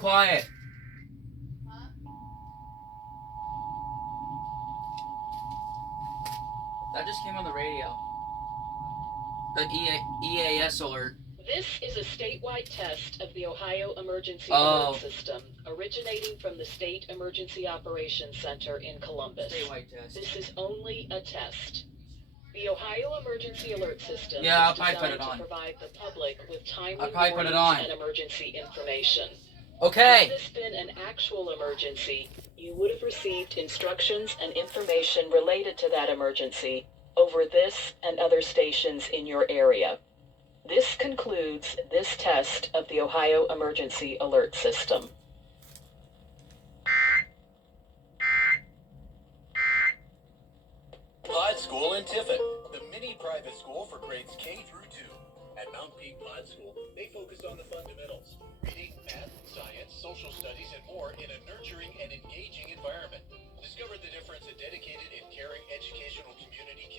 quiet. That just came on the radio. The EAS alert. This is a statewide test of the Ohio Emergency Alert System, originating from the State Emergency Operations Center in Columbus. Statewide test. This is only a test. The Ohio Emergency Alert System Yeah, is designed to provide the public with timely warnings and emergency information. Okay. Had this been an actual emergency, you would have received instructions and information related to that emergency over this and other stations in your area. This concludes this test of the Ohio Emergency Alert System. Pod School in Tiffin, the mini private school for grades K through 2. At Mount Peak Pod School, they focus on the fundamentals: reading, math, science, social studies, and more in a nurturing and engaging environment.